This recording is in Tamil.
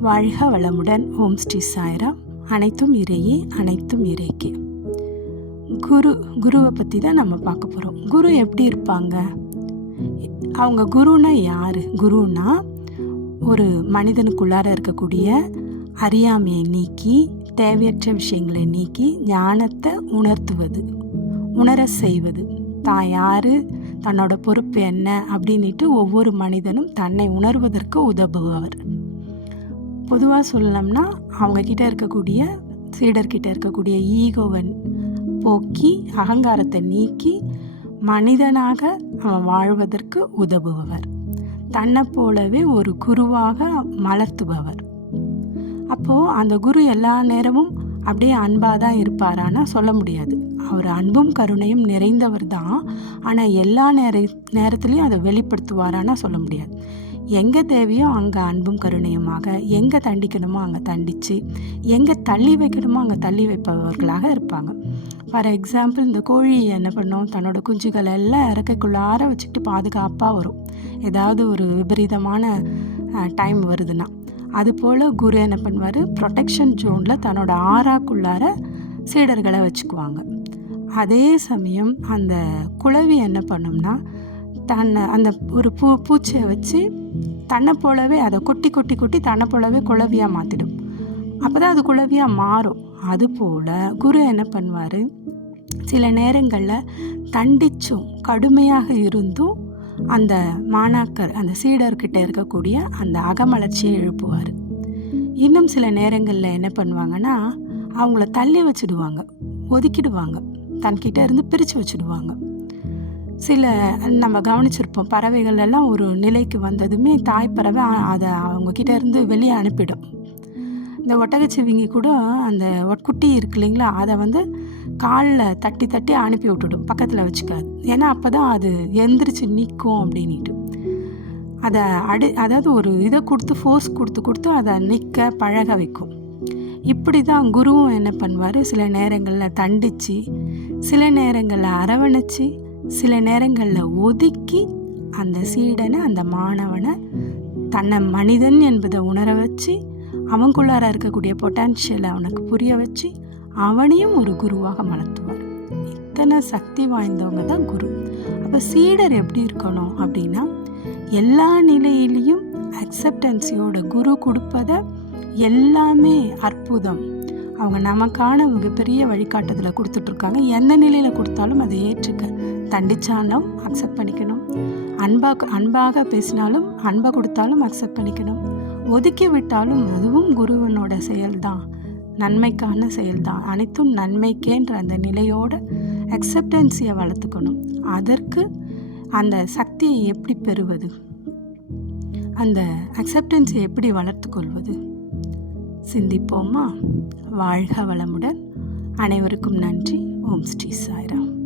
வாழ்க வளமுடன். ஓம் ஸ்ரீ சாய்ராம். அனைத்தும் இறையே அனைத்தும் இறைக்கே. குரு குருவை பற்றி தான் நம்ம பார்க்க போகிறோம் குரு எப்படி இருப்பாங்க? அவங்க குருனா யார்? குருனா ஒரு மனிதனுக்குள்ளார இருக்கக்கூடிய அறியாமையை நீக்கி தேவையற்ற விஷயங்களை நீக்கி ஞானத்தை உணர்த்துவது உணர செய்வது. தான் யார்? தன்னோட பொறுப்பு என்ன? அப்படின்ட்டு ஒவ்வொரு மனிதனும் தன்னை உணர்வதற்கு உதவுபவர். பொதுவாக சொல்லணும்னா அவங்கக்கிட்ட இருக்கக்கூடிய சீடர்கிட்ட இருக்கக்கூடிய ஈகோவன் போக்கி அகங்காரத்தை நீக்கி மனிதனாக அவன் வாழ்வதற்கு உதவுபவர். தன்னை போலவே ஒரு குருவாக மலர்த்துபவர். அப்போது அந்த குரு எல்லா நேரமும் அப்படியே அன்பாக தான் இருப்பாரானா சொல்ல முடியாது. அவர் அன்பும் கருணையும் நிறைந்தவர் தான். ஆனால் எல்லா நேர நேரத்துலையும் அதை வெளிப்படுத்துவாரானா சொல்ல முடியாது. எங்கே தேவையோ அங்கே அன்பும் கருணையுமாக எங்கே தண்டிக்கணுமோ அங்கே தண்டித்து எங்கே தள்ளி வைக்கணுமோ அங்கே தள்ளி வைப்பவர்களாக இருப்பாங்க. ஃபார் எக்ஸாம்பிள் இந்த கோழி என்ன பண்ணும்? தன்னோட குஞ்சுகளை எல்லாம் இறக்கைக்குள்ளார வச்சுக்கிட்டு பாதுகாப்பாக வரும். ஏதாவது ஒரு விபரீதமான டைம் வருதுன்னா. அதுபோல் குரு என்ன பண்ணுவார்? ப்ரொடெக்ஷன் ஜோனில் தன்னோட ஆறாக்குள்ளார சீடர்களை வச்சுக்குவாங்க. அதே சமயம் அந்த குழவி என்ன பண்ணும்னா தன்னை அந்த ஒரு பூ பூச்சியை வச்சு தன்னை போலவே அதை கொட்டி கொட்டி கொட்டி தன்னை போலவே குளவியாக மாற்றிடும் அப்போ தான் அது குளவியாக மாறும். அதுபோல் குரு என்ன பண்ணுவார்? சில நேரங்களில் தண்டிச்சும் கடுமையாக இருந்தும் அந்த மாணாக்கர் அந்த சீடர்கிட்ட இருக்கக்கூடிய அந்த அகமலர்ச்சியை எழுப்புவார். இன்னும் சில நேரங்களில் என்ன பண்ணுவாங்கன்னா அவங்கள தள்ளி வச்சுடுவாங்க ஒதுக்கிடுவாங்க. தன்கிட்ட இருந்து பிரித்து வச்சுடுவாங்க. சில நம்ம கவனிச்சிருப்போம் பறவைகள் எல்லாம் ஒரு நிலைக்கு வந்ததுமே தாய் பறவை அதை அவங்கக்கிட்ட இருந்து வெளியே அனுப்பிடும். இந்த ஒட்டகச்சிவிங்கி கூட அந்த ஒட்குட்டி இருக்கு இல்லைங்களா அதை வந்து காலில் தட்டி தட்டி அனுப்பி விட்டுடும் பக்கத்தில் வச்சுக்காது. ஏன்னா அப்போ தான் அது எந்திரிச்சு நிற்கும் அப்படின்ட்டு அதை அடி அதாவது ஒரு இதை கொடுத்து ஃபோர்ஸ் கொடுத்து கொடுத்து அதை நிற்க பழக வைக்கும். இப்படி தான் குருவும் என்ன பண்ணுவார் சில நேரங்களில் தண்டித்து சில நேரங்களில் அரவணைச்சி சில நேரங்களில் ஒதுக்கி அந்த சீடனை அந்த மாணவனை தன்னை மனிதன் என்பதை உணர வச்சு அவங்குள்ளார இருக்கக்கூடிய பொட்டான்ஷியலை அவனுக்கு புரிய வச்சு அவனையும் ஒரு குருவாக மலர்த்துவார். இத்தனை சக்தி வாய்ந்தவங்க தான் குரு. அப்போ சீடர் எப்படி இருக்கணும் அப்படின்னா எல்லா நிலையிலையும் அக்செப்டன்ஸியோட குரு கொடுப்பதை எல்லாமே அற்புதம். அவங்க நமக்கான மிகப்பெரிய வழிகாட்டுதலை கொடுத்துட்ருக்காங்க எந்த நிலையில் கொடுத்தாலும் அதை ஏற்றுக்க. தண்டிச்சாலும் அக்செப்ட் பண்ணிக்கணும். அன்பாக அன்பாக பேசினாலும் அன்பை கொடுத்தாலும் அக்செப்ட் பண்ணிக்கணும். ஒதுக்கி விட்டாலும் அதுவும் குருவனோட செயல்தான். நன்மைக்கான செயல்தான். அனைத்தும் நன்மைக்கேன்ற அந்த நிலையோட அக்செப்டன்ஸியை வளர்த்துக்கணும். அதற்கு அந்த சக்தியை எப்படி பெறுவது? அந்த அக்செப்டன்ஸை எப்படி வளர்த்துக்கொள்வது? சிந்திப்போமா? வாழ்க வளமுடன். அனைவருக்கும் நன்றி. ஓம் ஸ்ரீ சாய்ராம்.